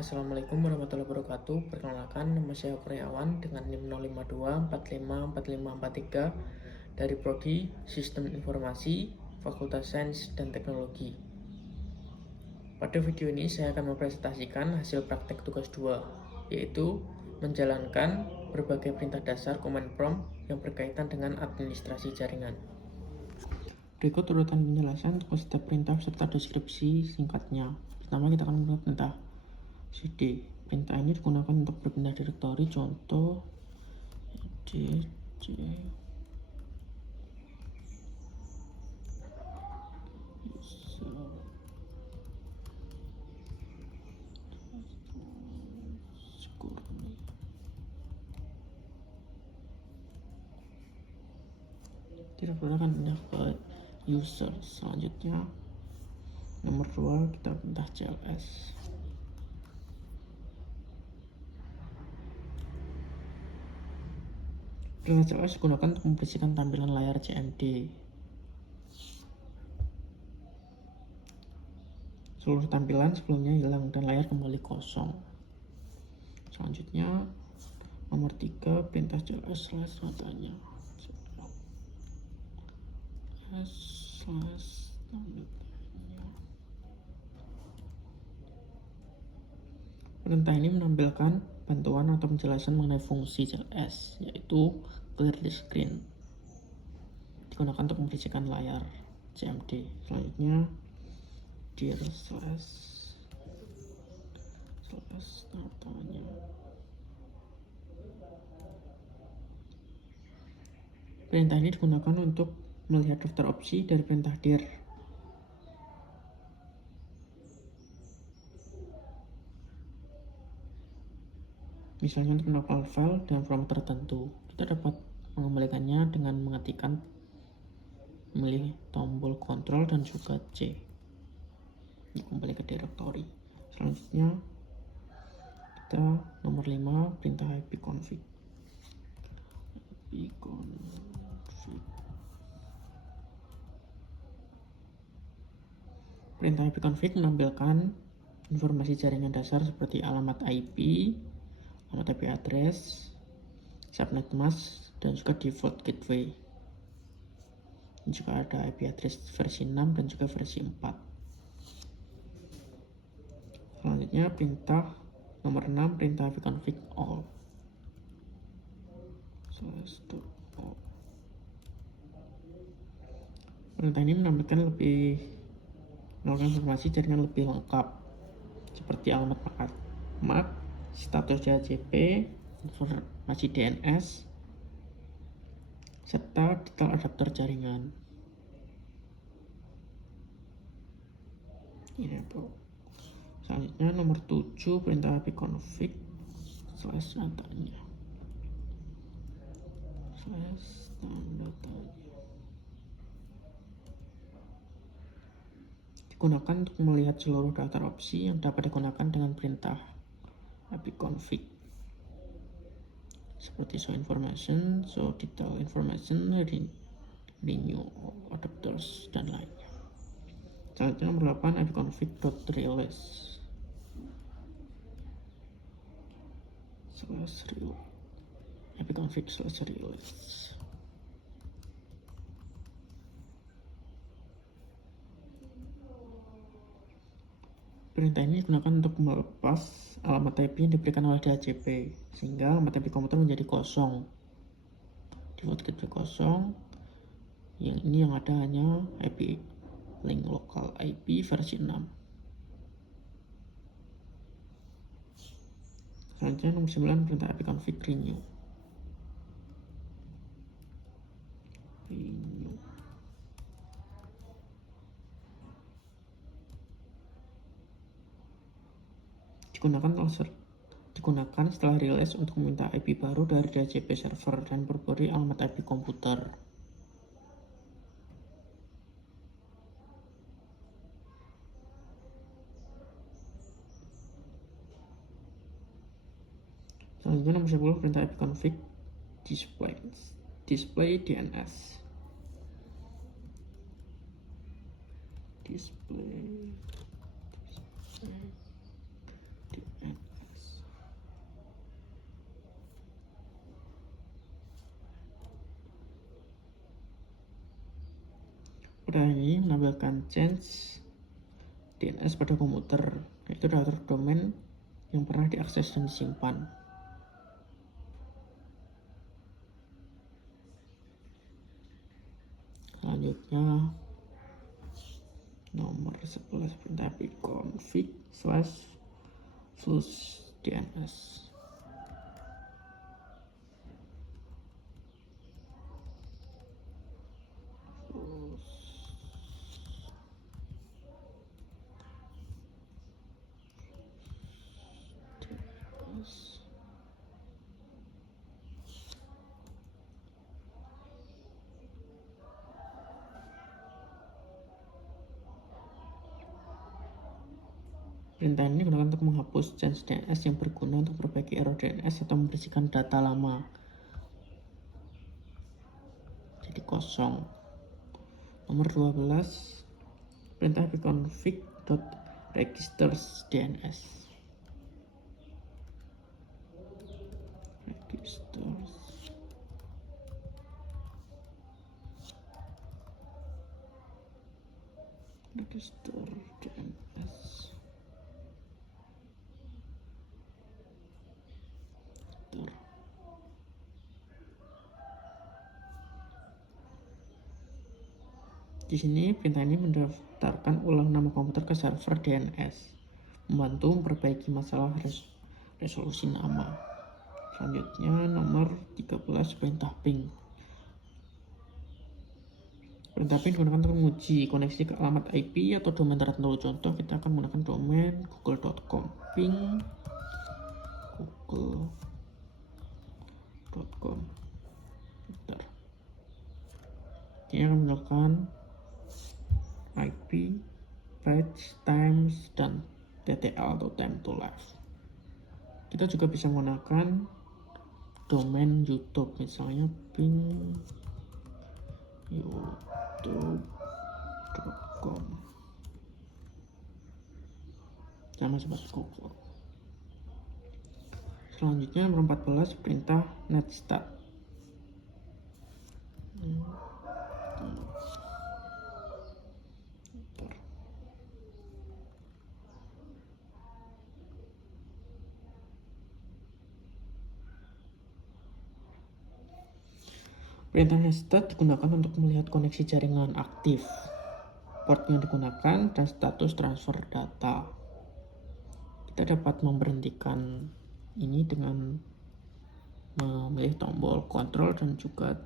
Assalamualaikum warahmatullahi wabarakatuh. Perkenalkan, nama saya Kurniawan dengan NIM 052454543 dari Prodi Sistem Informasi, Fakultas Sains dan Teknologi. Pada video ini saya akan mempresentasikan hasil praktek tugas 2, yaitu menjalankan berbagai perintah dasar command prompt yang berkaitan dengan administrasi jaringan. Berikut urutan penjelasan untuk setiap perintah serta deskripsi singkatnya. Pertama, kita akan menggunakan perintah cd. Perintah ini digunakan untuk berpindah direktori, contoh dc direktori akan pindah ke user. Selanjutnya nomor 2 kita pindah cls. Perintah cls digunakan untuk membersihkan tampilan layar CMD. Seluruh tampilan sebelumnya hilang dan layar kembali kosong. Selanjutnya nomor 3 perintah cls datanya Perintah ini menampilkan bantuan atau penjelasan mengenai fungsi cls, yaitu clear the screen, digunakan untuk membersihkan layar CMD. Selanjutnya dir slash datanya. Perintah ini digunakan untuk melihat daftar opsi dari perintah dir. Misalnya untuk menempel file dan format tertentu, kita dapat mengembalikannya dengan memilih tombol Ctrl dan juga C kembali ke direktori. Selanjutnya kita nomor 5 perintah ipconfig. Perintah ipconfig menampilkan informasi jaringan dasar seperti alamat IP, alamat IP address, subnet mask, dan juga default gateway. Ini juga ada IP address versi 6 dan juga versi 4. Selanjutnya perintah nomor 6 perintah ipconfig all. Perintah ini menampilkan informasi jaringan lebih lengkap seperti alamat MAC, status DHCP, informasi DNS, serta detail adapter jaringan. Ini selanjutnya nomor 7 perintah ipconfig datanya. Digunakan untuk melihat seluruh daftar opsi yang dapat digunakan dengan perintah ipconfig, seperti show information, show detail information, renew adapters, dan lainnya. Selanjutnya nomor 8 ipconfig.release ipconfig/release. Perintah ini digunakan untuk melepas alamat IP yang diberikan oleh DHCP sehingga alamat IP komputer menjadi kosong. Default gateway kosong. Yang ada hanya IP link local IP versi 6. Selanjutnya nomor 9 perintah ipconfig renew. Digunakan setelah release untuk meminta IP baru dari DHCP server dan berberi alamat IP komputer. Selanjutnya nomor 10 perintah ipconfig display DNS. display DNS. Perintah ini menampilkan change DNS pada komputer, yaitu daftar domain yang pernah diakses dan disimpan. Selanjutnya nomor 11 perintah config/flush DNS. Perintah ini digunakan untuk menghapus change DNS yang berguna untuk memperbaiki error DNS atau membersihkan data lama jadi kosong. Nomor 12 perintah ipconfig.registers.dns. register.dns. Di sini perintah ini mendaftarkan ulang nama komputer ke server DNS, membantu memperbaiki masalah resolusi nama. Selanjutnya nomor 13 perintah ping. Perintah ping digunakan untuk menguji koneksi ke alamat IP atau domain tertentu. Contoh kita akan menggunakan domain google.com. Ping google.com. Ini akan menggunakan IP, page, times, dan TTL atau time to live. Kita juga bisa menggunakan domain YouTube, misalnya ping youtube.com sama seperti Google. Selanjutnya nomor 14 perintah netstat. Perintah netstat digunakan untuk melihat koneksi jaringan aktif, port yang digunakan, dan status transfer data. Kita dapat memberhentikan ini dengan memilih tombol Ctrl dan juga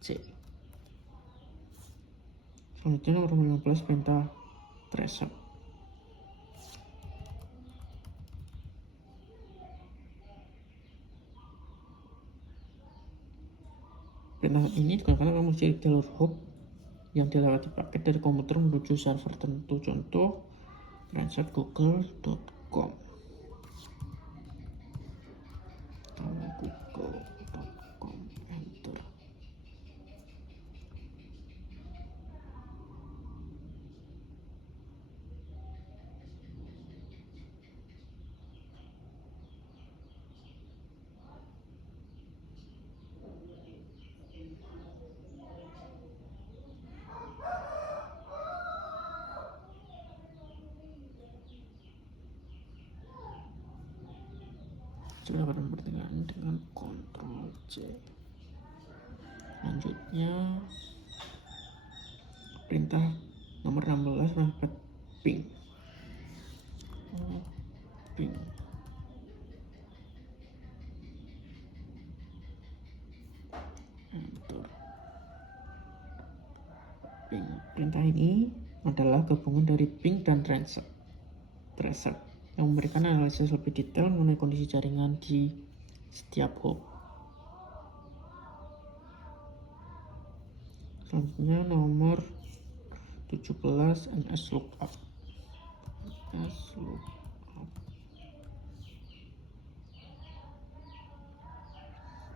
C. Selanjutnya nomor 15 perintah tracer. Perintah ini digunakan untuk mengisi jalur hop yang dilewati paket dari komputer menuju server tertentu. Contoh transact google.com. google.com, enter. Sudah dapat mempertinggalkan dengan Ctrl C. Selanjutnya perintah nomor 16 mengangkat ping. Enter. Ping. Perintah ini adalah gabungan dari ping dan tracer yang memberikan analisis lebih detail mengenai kondisi jaringan di setiap hop. Selanjutnya nomor 17 nslookup.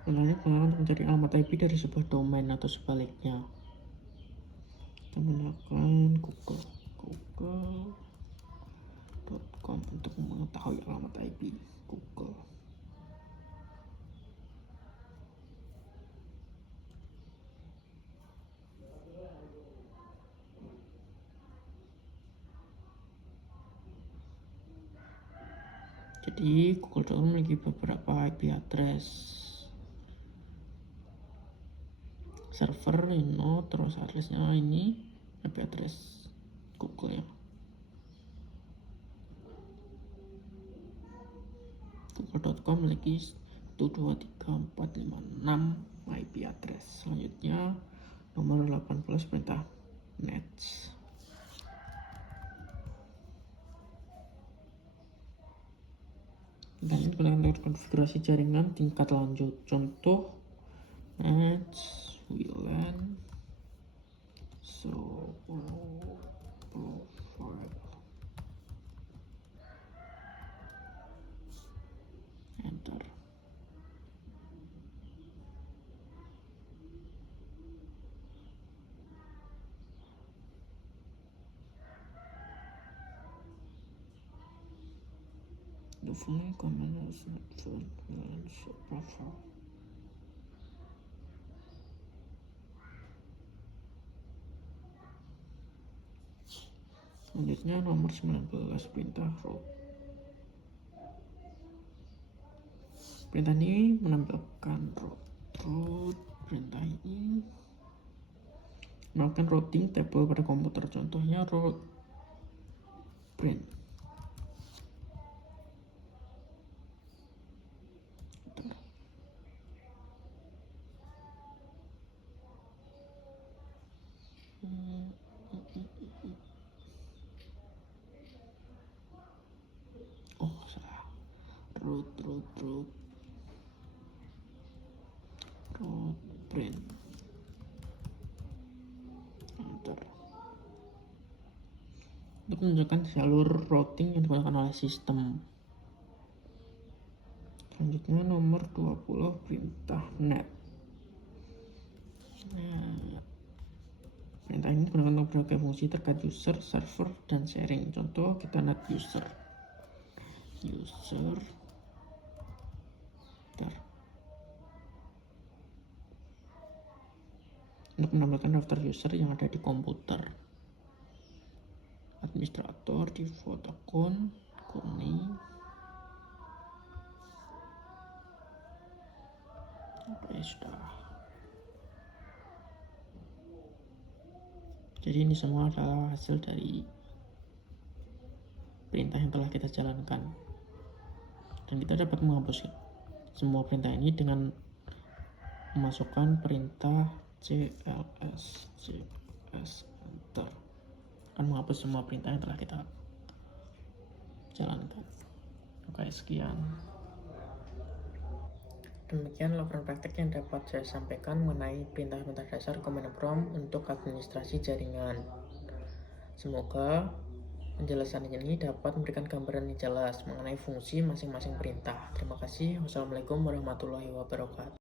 Sebenarnya digunakan untuk mencari alamat IP dari sebuah domain atau sebaliknya. Kita menggunakan google.com untuk mengetahui alamat IP Google. Jadi Google.com memiliki beberapa IP address server, terus addressnya ini IP address Google ya. Google.com memiliki 1234566 IP address. Selanjutnya nomor 18 perintah NETS. Dan ini digunakan untuk konfigurasi jaringan tingkat lanjut. Contoh NETS WLAN profile enter. The following command is not found WLAN profile. Selanjutnya nomor 19 perintah root. Perintah ini menampilkan root. Perintah ini melakukan routing table pada komputer. Contohnya root print. Oh salah, root print enter. Untuk menunjukkan jalur routing yang digunakan oleh sistem. Selanjutnya nomor 20 perintah net. Perintah ini digunakan untuk berbagai fungsi terkait user, server, dan sharing. Contoh kita net user untuk menambahkan daftar user yang ada di komputer. Administrator, default akun, kuning. Oke, sudah. Jadi ini semua adalah hasil dari perintah yang telah kita jalankan. Dan kita dapat menghapus semua perintah ini dengan memasukkan perintah cls enter. Akan menghapus semua perintah yang telah kita jalankan. Oke, sekian. Demikian laporan praktek yang dapat saya sampaikan mengenai perintah-perintah dasar command prompt untuk administrasi jaringan. Semoga penjelasan ini dapat memberikan gambaran yang jelas mengenai fungsi masing-masing perintah. Terima kasih. Wassalamualaikum warahmatullahi wabarakatuh.